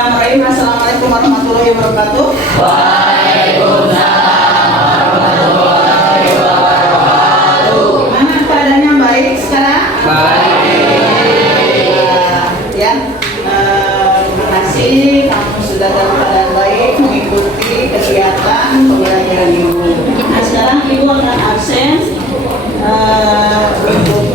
Bismillahirrahmanirrahim. Assalamualaikum warahmatullahi wabarakatuh. Waalaikumsalam warahmatullahi wabarakatuh. Gimana keadaannya, baik sekarang? Baik. Ya, terima kasih kamu sudah dalam keadaan baik mengikuti kegiatan pembelajaran ibu. Nah, sekarang ibu akan absen untuk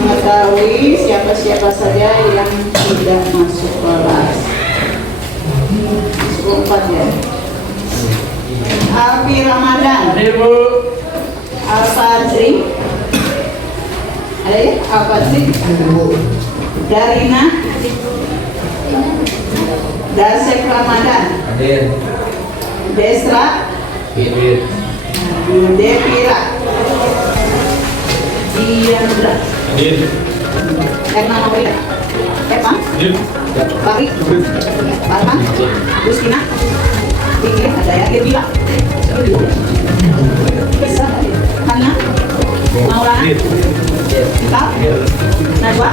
mengetahui siapa-siapa saja yang sudah masuk kelas. Masuk 4 ya. Alfi Ramadan. Ibu. Al-Fadri. Ada ya? Al-Fadri. Darina. Dasep Ramadan. Hadir. Desra. Hadir. Devira. Diandra. Hadir. Erna Nawira. Epa. Hadir. Bari. Barma. Justina. Dikir ada ya. Devila. Bisa. Hana. Maulana. Kak. Najwa.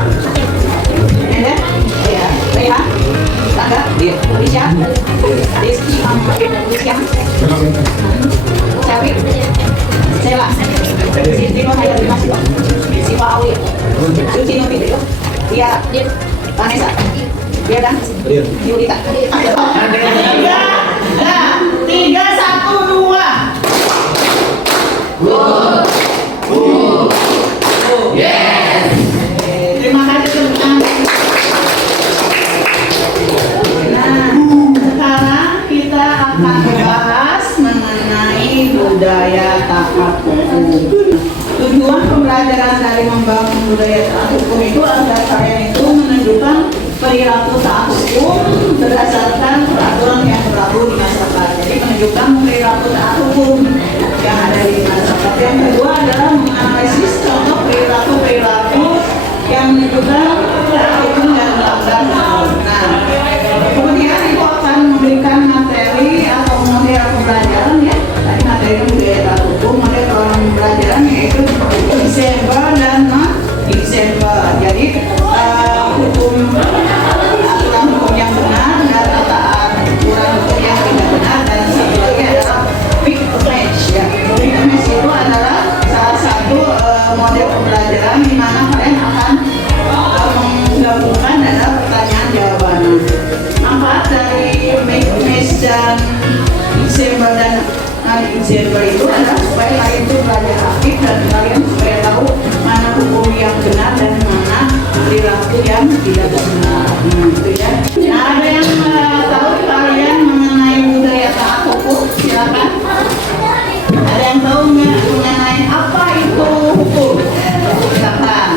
Ender. Ya. Reha. Tangga. Risha. Rizky. Rizky. Syafiq. Sela. Siti Nurhayati Masih. Siva Awi. Suci Nurhayati. Tiara. Vanessa. Biada. Yulita. Nah, 3, 1, 2. Yes. Terima kasih teman-teman. Nah, sekarang kita akan membahas mengenai budaya taat hukum. Tujuan pembelajaran dari membangun budaya taat hukum itu agar kalian itu menunjukkan perilaku taat hukum berdasarkan peraturan yang berlaku di masyarakat. Jadi menunjukkan perilaku taat hukum yang ada di masyarakat. Yang kedua adalah menganalisis contoh perilaku yang menunjukkan taat hukum dan melanggar hukum. Nah, kemudian itu akan memberikan materi atau model pembelajaran ya. Tadi materi budaya taat hukum, model pembelajaran yaitu Desember dan Desember. Jadi hukum aturan hukum yang benar dan tataan aturan hukum yang tidak benar, dan satu lagi adalah big match ya. Big match itu adalah salah satu model pembelajaran di mana kalian akan menggabungkan dan ada pertanyaan jawaban. Manfaat dari big match dan Desember dan Desember itu adalah supaya kalian itu belajar aktif dan kalian supaya tahu mana hukum yang benar dan mana perilaku yang tidak benar. Itu ya. Nah, ada yang tahu kalian mengenai budaya taat hukum? Silakan. Ada yang tahu nggak mengenai apa itu hukum? Silakan.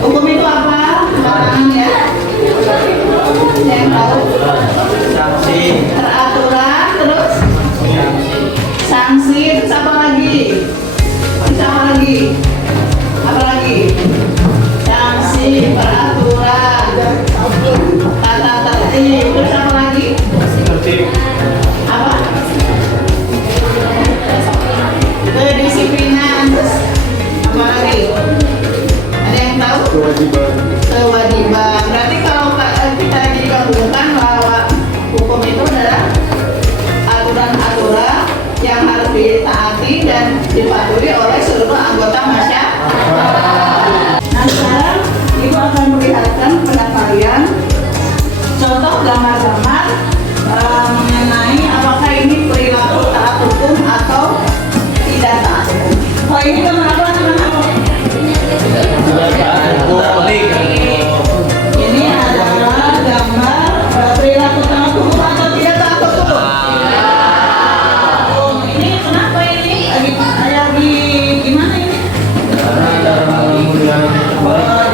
Hukum itu apa? Tangan ya. Ada yang tahu? Sanksi. Peraturan, terus sanksi, terus apa lagi? Terus apa lagi? Apa lagi? Sanksi, peraturan, tata tertib, terus apa lagi? Tertib. Apa? Kedisiplinan, terus apa lagi? Ada yang tahu? Kewajiban. Berarti kalau kita digabungkan bahwa hukum itu adalah aturan-aturan yang harus ditaati dan dipatuhi oleh seluruh anggota masyarakat. Nah, sekarang Ibu akan melihatkan kepada kalian contoh gambar-gambar mengenai apakah ini perilaku taat hukum atau tidak taat hukum. Oh, ini gambar apa teman-teman? Ini adalah gambar perilaku taat hukum atau tidak taat hukum. Ini kenapa ini? Lagi gimana ini?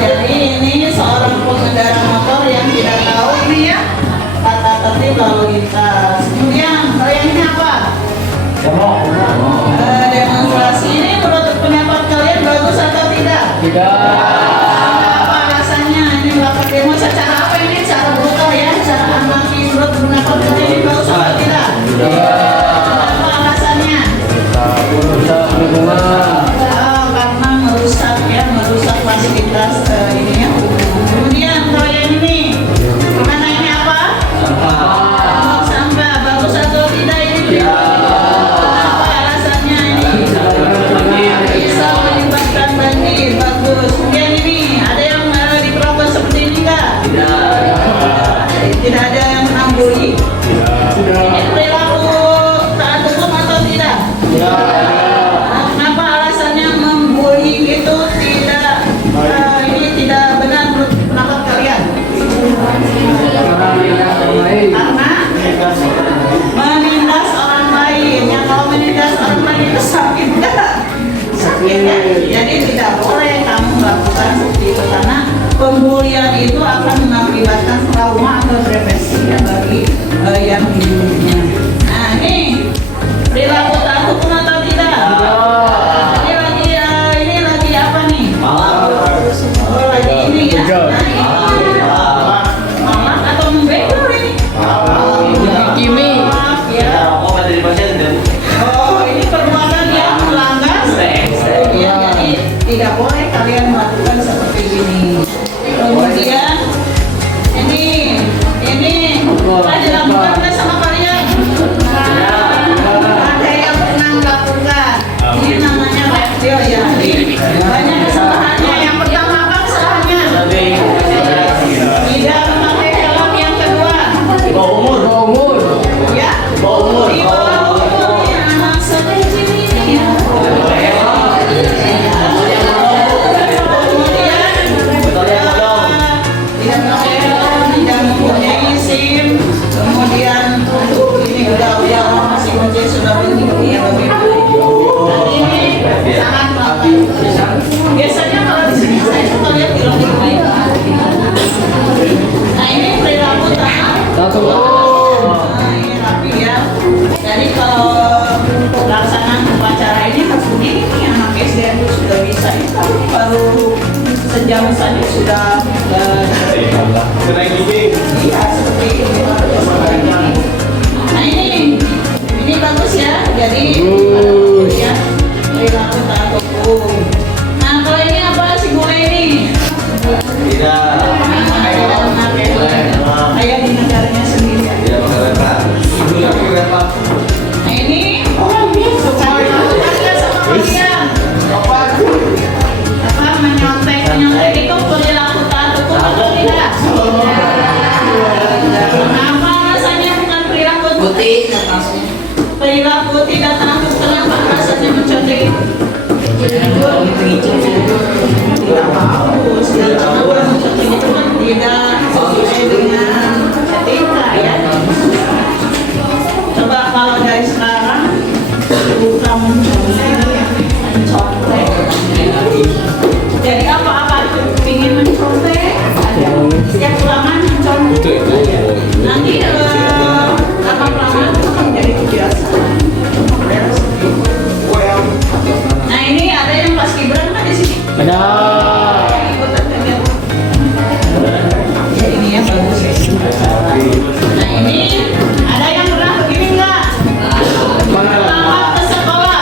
Jadi ini seorang pengendara motor yang tidak tahu ini ya tata tertib lalu lintas. Kemudian yang ini apa? Demonstrasi. Ini menurut pendapat kalian bagus atau tidak? Tidak. Apa alasannya? Ini melakukan demo secara apa ini? Secara brutal ya? Secara anarkis. Menurut pendapat kalian ini bagus atau tidak? Apa alasannya? Merusak lingkungan. Karena merusak ya, merusak fasilitas ini ya. Kemudian kalau yang ini, gimana ini apa? ya. Jadi tidak boleh kamu melakukan seperti itu karena pembulian itu akan mengakibatkan trauma atau depresi ya bagi yang hidupnya. Nah ini perilaku takut pun atau tidak? Ini lagi apa nih? Oh lagi ini ya. Nah, ini malas atau membekor ini? Kimi. Ya. Oh, ini perbuatan yang melanggar seks. Ya, jadi tidak boleh kalian melakukan seperti ini. Kemudian ini pernah dilakukan nggak sama kalian? Ada yang pernah melakukan. Ini namanya leptio ya. Ini banyak kesalahannya. Yang pertama apa kesalahannya? Tidak memakai helm. Yang kedua, ya. Di bawah umur ya, anak sekecil ini ya. Tidak mempunyai SIM, kemudian ini udah masih kunci sudah begini ya begitu. Ini sangat melanggar. Biasanya kalau di sini saya suka lihat di lokasi. Nah ini perilaku Nah ini rapi ya. Jadi kalau pelaksanaan upacara ini harus begini, anak SD itu sudah bisa. Itu baru sejam saja sudah iya seperti ini. Nah ini bagus ya. Jadi ya perilaku taat hukum. Nah kalau ini apa si bule ini? Kayak di negaranya sendiri ya. Nah ini suka ada sama kalian. Apa menyontek itu perilaku taat hukum atau tidak? Kenapa rasanya bukan perilaku putih? Perilaku tidak takut kenapa rasanya mencontek itu? Tidak bagus. Kenapa mencontek itu kan tidak sesuai dengan etika ya. Coba kalau dari sekarang bukan mencontek. Jadi apa-apa tuh ingin mencontek, setiap ulangan mencontek. Nanti lama-lama itu akan menjadi kebiasaan. Nah ini ada yang pas kibran nggak di sini? Ada. Ikutan kegiatan. Ya ini ya bagus ya. Nah ini ada yang pernah begini nggak? Selamat ke sekolah,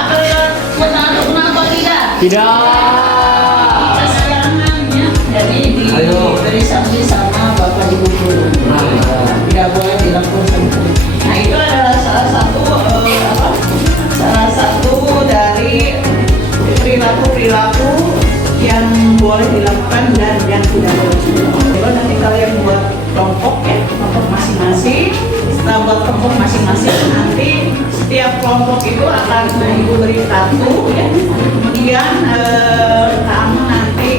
kenapa tidak? Tes ulangannya, jadi diberi sanksi sama bapak ibu guru. Tidak boleh dilakukan. Nah itu adalah salah satu dari perilaku yang boleh dilakukan dan yang tidak boleh. Kalau nanti kalian buat kelompok ya, kelompok masing-masing. Setelah buat kelompok masing-masing, nanti setiap kelompok itu akan ibu beri kartu ya. Kemudian kamu nanti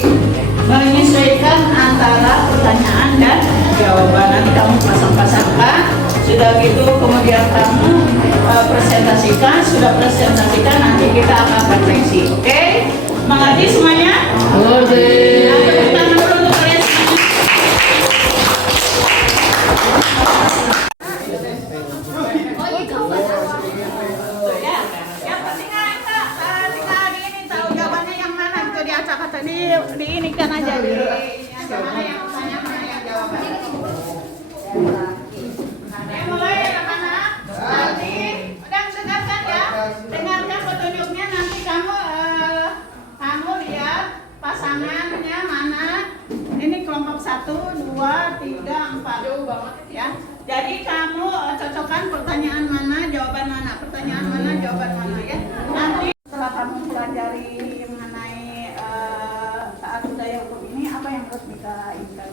menyesuaikan antara pertanyaan dan jawaban. Nanti kamu pasang-pasangkan. Sudah gitu kemudian kamu presentasikan. Sudah presentasikan nanti kita akan refleksi. Oke? Mengerti semuanya? Mengerti. Tepuk tangan dulu untuk kalian semuanya. Yang penting tinggal di ini tahu jawabannya yang mana itu diacak-acak di ini kan aja di mana yang tanya mana yang jawabannya. Mulai anak-anak nanti udah dengarkan ya, dengarkan petunjuknya nanti kamu lihat pasangannya mana. Ini kelompok 1, 2, 3, 4 jauh banget ya. Jadi kamu cocokkan pertanyaan mana, jawaban mana, pertanyaan mana, jawaban mana ya. Nanti setelah kamu pelajari mengenai taat budaya hukum ini, apa yang harus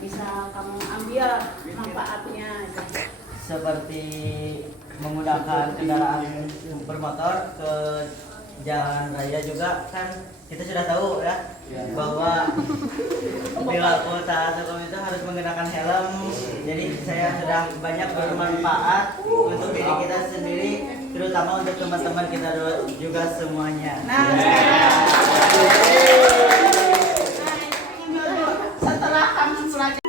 bisa kamu ambil manfaatnya? Seperti menggunakan kendaraan bermotor ke jalan raya juga kan kita sudah tahu ya bahwa perilaku taat hukum itu harus menggunakan helm. Jadi saya sudah banyak bermanfaat untuk diri kita sendiri, terutama untuk teman-teman kita juga semuanya. Nah, Setelah kamu pelajari